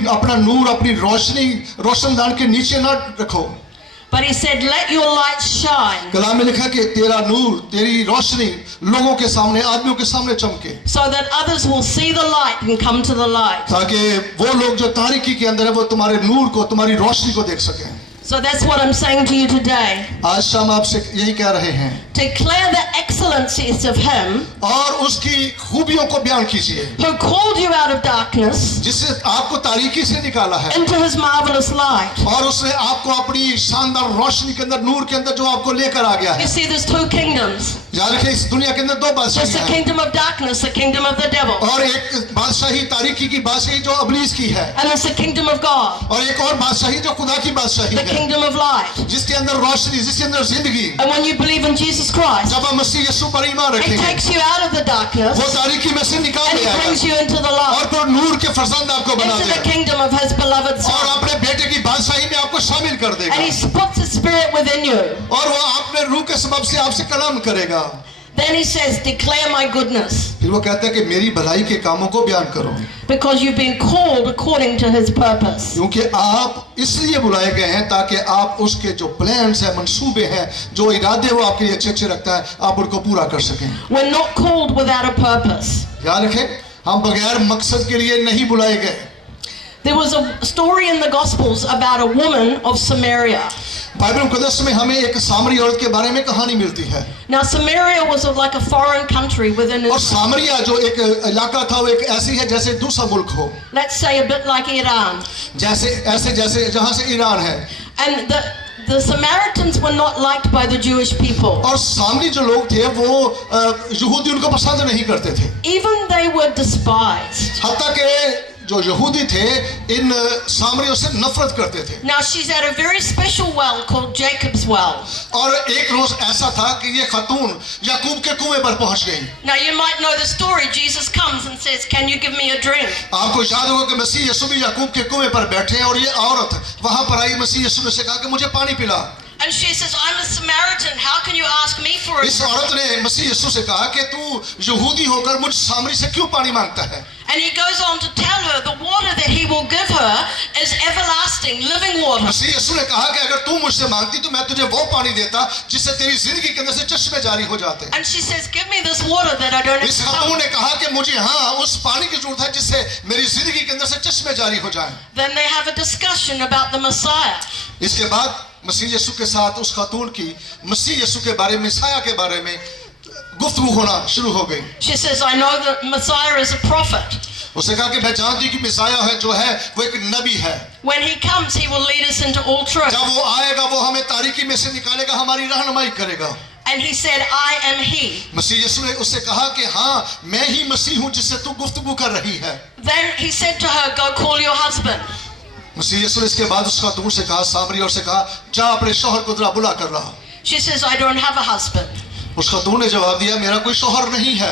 अपना नूर, अपनी रोशनी रोशनदान के नीचे ना रखो। But he said let your light shine कलाम में लिखा कि तेरा नूर, तेरी रोशनी लोगों के सामने, आदमियों के सामने चमके, so that others will see the light and come to the light. ताकि वो लोग जो तारीकी के अंदर है वो तुम्हारे नूर को, तुम्हारी रोशनी को देख सकें। So that's what I'm saying to you today. आज शाम आपसे यही कह रहे हैं, Declare the excellencies of him और उसकी खूबियों को बयान कीजिए, who called you out of darkness जिससे आपको तारीकी से निकाला है into his marvelous light. और उसने आपको अपनी शानदार रोशनी के अंदर, नूर के अंदर जो आपको लेकर आ गया You है। see, there's 2 kingdoms. याद रखिए इस दुनिया के अंदर 2 There's the बादशाही हैं, kingdom of darkness, the kingdom of the devil. और एक बादशाही तारीकी की बादशाही जो अबलीस की है, And there's the kingdom of God, और एक और बादशाही जो खुदा की बादशाही the है, kingdom of light. जिसके अंदर रोशनी, जिसके अंदर जिंदगी। And when you believe in Jesus Christ, जब हम मसीह यीशु पर ईमान he रखेंगे takes you out of the darkness वो तारीकी में से निकाल and ले he आएगा brings you into the और light, फिर नूर के फरजंद आपको बना into the देगा kingdom of his beloved और Son. अपने बेटे की बादशाही में आपको शामिल कर And देगा he puts his spirit within you. और वो अपने रूह के सबब से आपसे कलाम करेगा। Then he says, declare my goodness, फिर वो कहता है कि मेरी भलाई के कामों को बयान करो, because you've been called according to his purpose. क्योंकि आप इसलिए बुलाए गए हैं ताकि आप उसके जो प्लान्स हैं, मंसूबे हैं, जो इरादे वो आपके लिए अच्छे रखता है, आप उनको पूरा कर सकें। We're not called without a purpose. याद रखें, हम बगैर मकसद के लिए नहीं बुलाए गए। There was a story in the Gospels about a woman of Samaria. Bible मुकद्दस में हमें एक सामरी औरत के बारे में कहानी मिलती है। Now Samaria was like a foreign country within और Israel. सामरिया जो एक इलाका था वो एक ऐसी है जैसे दूसरा मुल्क हो, Let's say a bit like Iran. जैसे जहाँ से ईरान है। And the Samaritans were not liked by the Jewish people. और सामरी जो लोग थे वो यहूदी उनको पसंद नहीं करते थे। Even they were despised. हत्ता के जो यहूदी थे इन सामरियों से नफरत करते थे। Now she's at a very special well called Jacob's well. और एक रोज ऐसा था कि ये खातून याकूब के कुएं पर पहुंच गई। Now you might know the story. Jesus comes and says, "Can you give me a drink?" आपको याद होगा कि मसीह यीशु भी याकूब के कुएं पर बैठे हैं और ये औरत वहां पर आई, मसीह यीशु ने से कहा कि मुझे पानी पिला। And she says, "I'm a Samaritan. How can you ask me for a इस drink?" औरत ने मसीह यीशु से कहा कि तू यहूदी होकर मुझ सामरी से क्यों पानी मांगता है? And he goes on to tell her the water that he will give her is everlasting, living water. मसीह यीशु ने कहा कि अगर तू मुझसे मांगती तो मैं तुझे वो पानी देता जिससे तेरी जिंदगी के अंदर से चश्मे जारी हो जाते। And she says, "Give me this water that I don't have इस to खातून come." ने कहा कि मुझे हाँ उस पानी की जरूरत है जिससे मेरी जिंदगी के अंदर से चश्मे जारी हो जाएं। Then they have a discussion about the Messiah. इसके बाद मसीह यीशु के साथ उस खातून की मसीह यीशु के बारे में, मसीहा के बारे में गुफ्तगू होना शुरू हो गई। She says, "I know that Messiah is a prophet. उसने कहा कि मैं जानती हूँ कि मसीहा है जो है वो एक नबी है। When he comes, he will lead us into all truth." जब वो आएगा वो हमें तारीकी में से निकालेगा, हमारी रहनुमाई करेगा। And he said, "I am he." मसीह यीशु ने उससे कहा कि हाँ मैं ही मसीह हूँ जिससे तू गुफ्तगू कर रही है। Then he said to her, "Go call your husband." मसीह यीशु ने इसके बाद उस खातून से कहा, सामरी और से कहा, जा अपने शौहर को जरा बुला कर ला। She says, "I don't have a husband." उस खातून ने जवाब दिया, मेरा कोई शौहर नहीं है।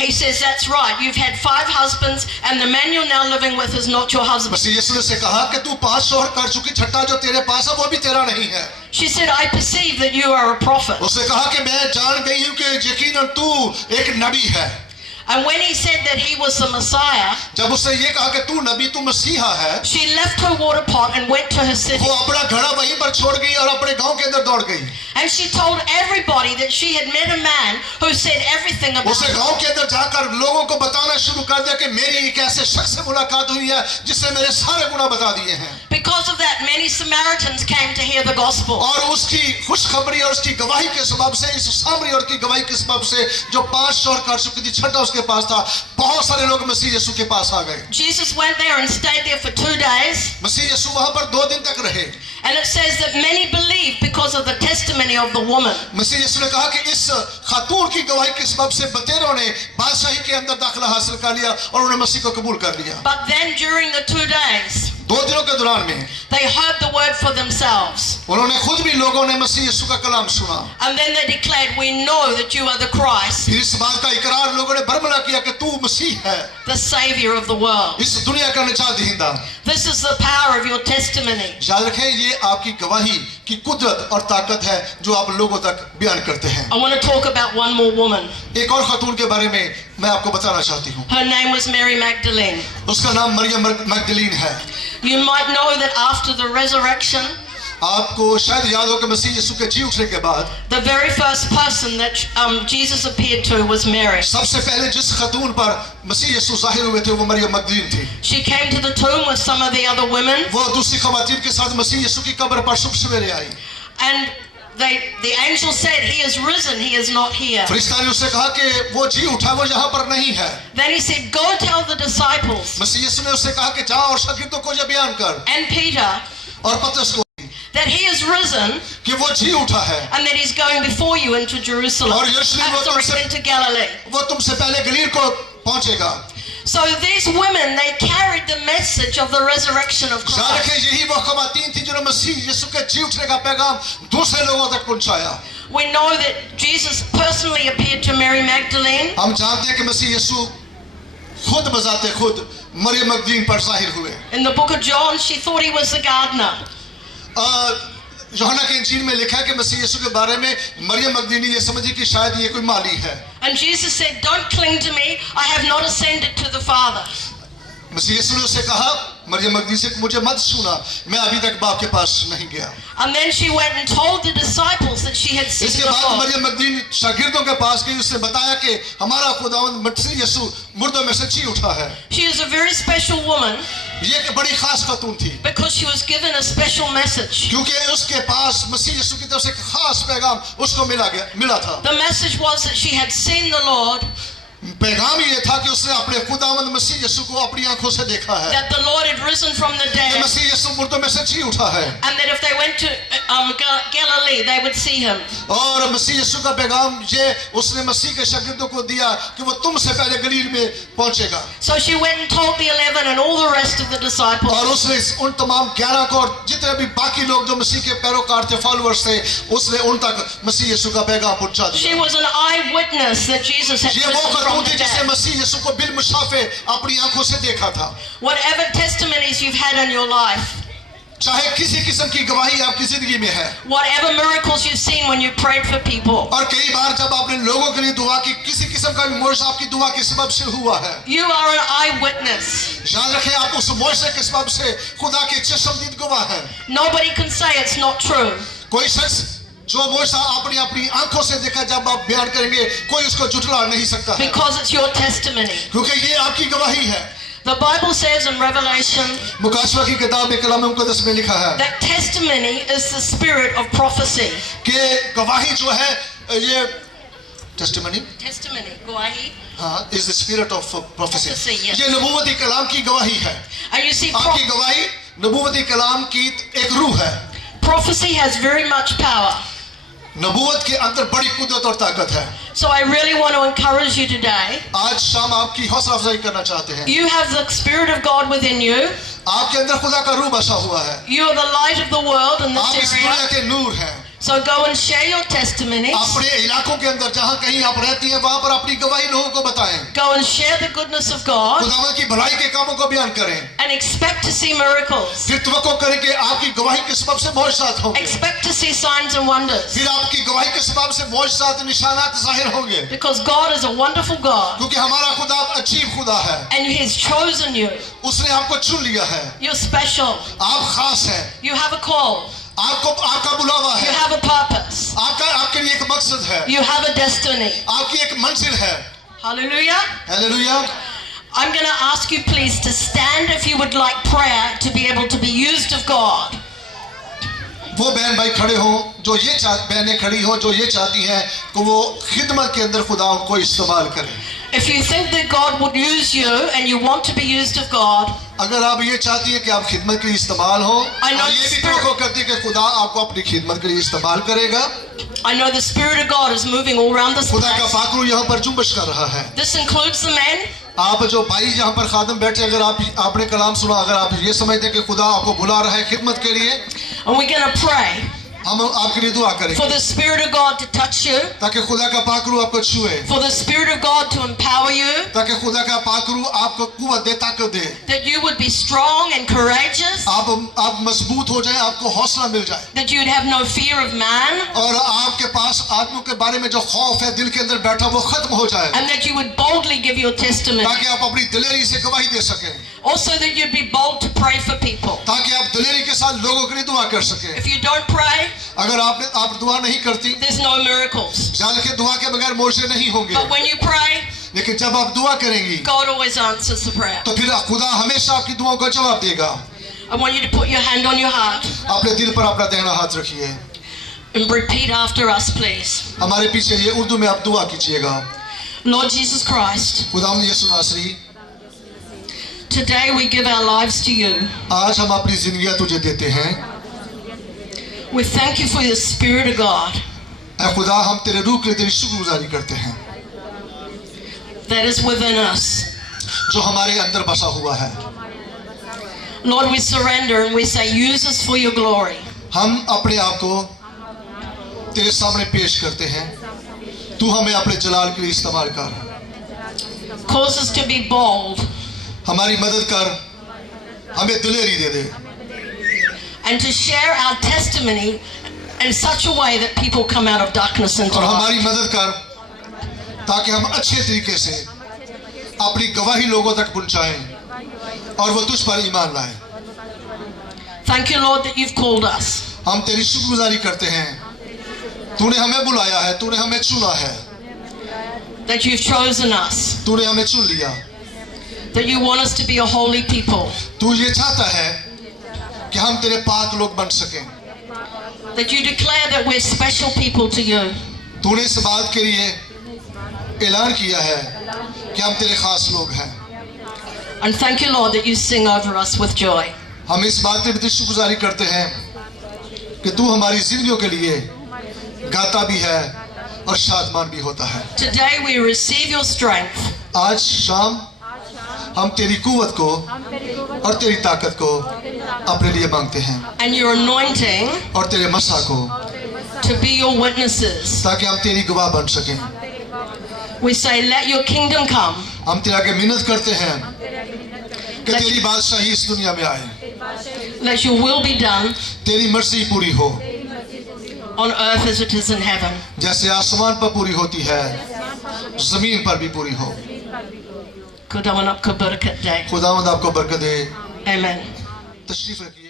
He says, "That's right. You've had 5 husbands, and the man you're now living with is not your husband." मसीह यीशु ने उससे कहा कि तू 5 शौहर कर चुकी, छठा जो तेरे पास है वो भी तेरा नहीं है। She said, "I perceive that you are a prophet." उसने कहा कि मैं जान गई हूँ कि यकीनन तू एक नबी है। And when he said that he was the Messiah, जब उसने ये कहा कि तू नबी, तू मसीहा है, she left her water pot and went to her city. वो अपना घड़ा वहीं पर छोड़ गई और अपने गांव के अंदर दौड़ गई। And she told everybody that she had met a man who said everything about उसने her. गांव के अंदर जाकर लोगों को बताना शुरू कर दिया कि मेरी एक ऐसे शख्स से मुलाकात हुई है जिसने मेरे सारे गुनाह बता दिए हैं। Because of that, many Samaritans came to hear the gospel. और उसकी खुशखबरी और उसकी गवाही के सबब से, इस सामरी और की गवाही के सबब से, जो 5 शौहर कर चुकी थी, छठा उसके पास था, बहुत सारे लोग मसीह यीशु के पास आ गए। Jesus went there and stayed there for 2 days. मसीह यीशु वहां पर 2 दिन तक रहे। And it says that many believed because of the testimony of the woman. मसीह यीशु ने कहा कि इस खातून की गवाही के सबब से बतेरों ने बादशाही के अंदर दाखिला हासिल कर लिया और उन्होंने मसीह को कबूल कर लिया। But then during the 2 days, 2 दिनों के दौरान में they heard the word for themselves. उन्होंने खुद भी, लोगों ने मसीह यीशु का कलाम सुना। And then they declared, "We know that you are the Christ, फिर इस बात का इकरार लोगों ने बरमला किया कि तू मसीह है, the Savior of the world." इस दुनिया का निजात दहिंदा। This is the power of your testimony. याद रखें, ये आपकी गवाही की कुदरत और ताकत है जो आप लोगों तक बयान करते हैं। I want to talk about one more woman. एक और खातून के बारे में मैं आपको बताना चाहती हूँ। Her name was Mary Magdalene. उसका नाम मरियम मगदलीन है। You might know that after the resurrection, आपको शायद याद हो कि मसीह यीशु के जी उठने के बाद the very first person that Jesus appeared to was Mary. सबसे पहले जिस खातून पर मसीह यीशु जाहिर हुए थे वो मरियम मगदलीन थी। She came to the tomb with some of the other women, वो दूसरी खवातीन के साथ मसीह यीशु की कब्र पर शुभ सवेरे आई। and the angel said, "He is risen, he is not here." फरिश्ता ने उससे कहा कि वो जी उठा, वो यहाँ पर नहीं है। Then he said, "Go tell the disciples मसीह यीशु ने उससे कहा कि जा और शागिर्दों को ये बयान कर, and Peter और पतरस को, that he is risen कि वो जी उठा है and that he's going before you into Jerusalem, और यरूशलेम वो तुमसे, into Galilee." वो तुमसे पहले गलील को पहुंचेगा। So these women, they carried the message of the resurrection of याद Christ. रखें, यही वो खवातीन थी जिन्होंने मसीह यीशु के जी उठने का पैगाम दूसरे लोगों तक पहुंचाया। We know that Jesus personally appeared to Mary Magdalene. हम जानते हैं कि मसीह यीशु खुद बजाते खुद मरियम मगदलीन पर जाहिर हुए। In the book of John, she thought he was the gardener. यूहन्ना के इंजील में लिखा है कि मसीह यीशु के बारे में मरियम मगदलीनी ये समझी कि शायद ये कोई माली है। And Jesus said, "Don't cling to me. I have not ascended to the Father." मसीह यीशु ने उससे कहा मरियम मगदली से, मुझे मत छूना, मैं अभी तक बाप के पास नहीं गया। And then she went and told the disciples that she had seen इसके the बाद Lord. मरियम मगदली शागिर्दों के पास गई, उसने बताया कि हमारा खुदावंद मसीह यीशु मुर्दों में से जी उठा है। She is a very special woman ये एक बड़ी खास खातून थी, because she was given a special message. क्योंकि उसके पास मसीह यीशु की तरफ से एक खास पैगाम उसको मिला था। The message was that she had seen the Lord, पैगाम ये था कि उसने अपने खुदावंद मसीह यीशु को अपनी आंखों से देखा है, that the Lord had risen from the कि dead, मसीह यीशु मुर्दों में से जी उठा है। and that if they went to Galilee, they would see him. और मसीह यीशु का पैगाम ये उसने मसीह के शागिर्दों को दिया कि वो तुमसे पहले गलील में पहुंचेगा। So she went and told the 11 and all the rest of the disciples. और उसने उन तमाम 11 को और जितने भी बाकी लोग जो मसीह के पैरोकार थे, फॉलोअर्स थे, उसने उन तक मसीह यीशु का पैगाम पहुंचा She दिया। was an eyewitness that Jesus had ये वो risen खातून from थी the जिसने dead. मसीह यीशु को बिल मुशाफे अपनी आंखों से देखा था। Whatever testimonies you've had in your life, चाहे किसी किस्म की गवाही आपकी जिंदगी में है, whatever miracles you've seen when you prayed for people, और कई बार जब आपने लोगों के लिए दुआ की, किसी किस्म का भी मोर्चा आपकी दुआ के सबब से हुआ है, you are an eyewitness. याद रखें आप उस मोर्चे के सबब से खुदा के चश्मदीद गवाह हैं। Nobody can say it's not true. कोई शख्स जो मोर्चा आपने अपनी आंखों से देखा, जब आप बयान करेंगे कोई उसको झुठला नहीं सकता है, Because it's your testimony. क्योंकि ये आपकी गवाही है। The Bible says in Revelation मुकाशवा की किताब में कलाम मुक़द्दस में लिखा है that testimony is the spirit of prophecy. कि गवाही जो है, ये टेस्टिमनी, Testimony, guahi. हाँ, is the spirit of prophecy. Prophecy, yes. ये नबूवती कलाम की गवाही है। And you see, आपकी गवाही नबूवती कलाम की एक रूह है। prophecy has very much power. नबूवत के अंदर बड़ी कुदरत और ताकत है। So I really want to encourage you today. आज शाम आपकी हौसला अफजाई करना चाहते हैं। You have the spirit of God within you. आपके अंदर खुदा का रूह बसा हुआ है। You are the light of the world in आप this इस दुनिया area. के नूर हैं। So go and share your testimonies. अपने इलाकों के अंदर जहाँ कहीं आप रहती हैं, वहाँ पर अपनी गवाही लोगों को बताएं। Go and share the goodness of God खुदावंद की भलाई के कामों को बयान करें। and expect to see miracles. फिर तवक्को करें कि आपकी गवाही के सबब से मौजज़ात होंगे। Expect to see signs and wonders. फिर आपकी गवाही के सबब से मौजज़ात निशानात ज़ाहिर होंगे, Because God is a wonderful God क्योंकि हमारा खुदा अजीब खुदा है। and He has chosen you. उसने आपको चुन लिया है। You're special. आप खास हैं। You have a call. आपका बुलावा You है। have a purpose. आपके लिए एक मकसद है। You have a destiny. आपकी एक मंजिल है। Hallelujah. Hallelujah. I'm going to ask you please to stand if you would like prayer to be able to be used of God. वो बहन भाई खड़े हो जो ये बहनें खड़ी हो जो ये चाहती हैं कि वो खिदमत के अंदर खुदा उनको इस्तेमाल करे। If you think that God would use you and you want to be used of God, अगर आप ये चाहती हैं कि आप खिदमत के लिए इस्तेमाल हो, I know और ये भी Spirit- तवक्को करती है कि खुदा आपको अपनी खिदमत के लिए इस्तेमाल करेगा, I know the Spirit of God is moving all around this खुदा का place. पाकरू यहाँ पर जुम्बश कर रहा है। This includes the men. आप जो भाई यहाँ पर खादम बैठे, अगर आपने कलाम सुना, अगर आप ये समझते हैं कि खुदा आपको बुला रहा है खिदमत के लिए, And we're going to pray हम आपके लिए दुआ करेंगे for the Spirit of God to touch you, ताकि खुदा का पाकरू आपको छुए, for the Spirit of God to empower you, ताकि खुदा का पाकरू आपको कुव्वत दे, ताकत दे, that you would be strong and courageous, आप मजबूत हो जाए, आपको हौसला मिल जाए, that you'd have no fear of man, और आपके पास आदमियों के बारे में जो खौफ है दिल के अंदर बैठा वो खत्म हो जाए, and that you would boldly give your testimony. ताकि आप अपनी दिलेरी से गवाही दे सकें, Also that you'd be bold to pray for people. ताकि आप दिलेरी के साथ लोगों के लिए दुआ कर सकें। If you don't pray, अगर आप दुआ नहीं करती, there's no miracles. जान के दुआ के बगैर मोर्चे नहीं होंगे, But when you pray, लेकिन जब आप दुआ करेंगी God always answers the prayer. तो फिर खुदा हमेशा आपकी दुआओं का जवाब देगा। I want you to put your hand on your heart अपने दिल पर अपना दाहिना हाथ रखिए, and repeat after us, please. हमारे पीछे ये उर्दू में आप दुआ कीजिएगा। Lord Jesus Christ, खुदावंद यीशु नासरी, today we give our lives to you. आज हम अपनी जिंदगियां तुझे देते हैं। We thank you for the Spirit of God ऐ खुदा, हम तेरे रूह के लिए तेरी शुक्रगुजारी करते हैं that is within us. जो हमारे अंदर बसा हुआ है। Lord, we surrender and we say, use us for your glory. हम अपने आप को तेरे सामने पेश करते हैं, तू हमें अपने जलाल के लिए इस्तेमाल कर, Cause us to be bold हमारी मदद कर, हमें दिलेरी दे दे, and to share our testimony in such a way that people come out of darkness into और light. हमारी मदद कर ताकि हम अच्छे तरीके से अपनी गवाही लोगों तक पहुंचाएं, और वो तुझ पर ईमान लाए। Thank you, Lord, that you've called us. हम तेरी शुक्रगुजारी करते हैं, तूने हमें बुलाया है, तूने हमें चुना है, That you've chosen us. तूने हमें चुन लिया। That you want us to be a holy people. तू ये चाहता है कि हम तेरे पाक लोग बन सकें। That you declare that we're special people to you. तूने इस बात के लिए ऐलान किया है कि हम तेरे खास लोग हैं। And thank you, Lord, that you sing over us with joy. हम इस बात की भी शुक्रगुजारी करते हैं कि तू हमारी जिंदगियों के लिए गाता भी है और शादमान भी होता है। Today we receive your strength. आज शाम हम तेरी कुव्वत को और तेरी ताकत को अपने लिए मांगते हैं And your anointing और तेरे मसा को, to be your witnesses. ताकि हम तेरी गवाह बन सकें। We say, let your kingdom come. हम तेरे आगे मिन्नत करते हैं कि तेरी बादशाही इस दुनिया में आए, Let your will be done तेरी मर्जी पूरी हो, on earth as it is in heaven. जैसे आसमान पर पूरी होती है जमीन पर भी पूरी हो। खुदावंद आपको बरकत दे। खुदावंद आपको बरकत दे। Amen. तशरीफ रखिए।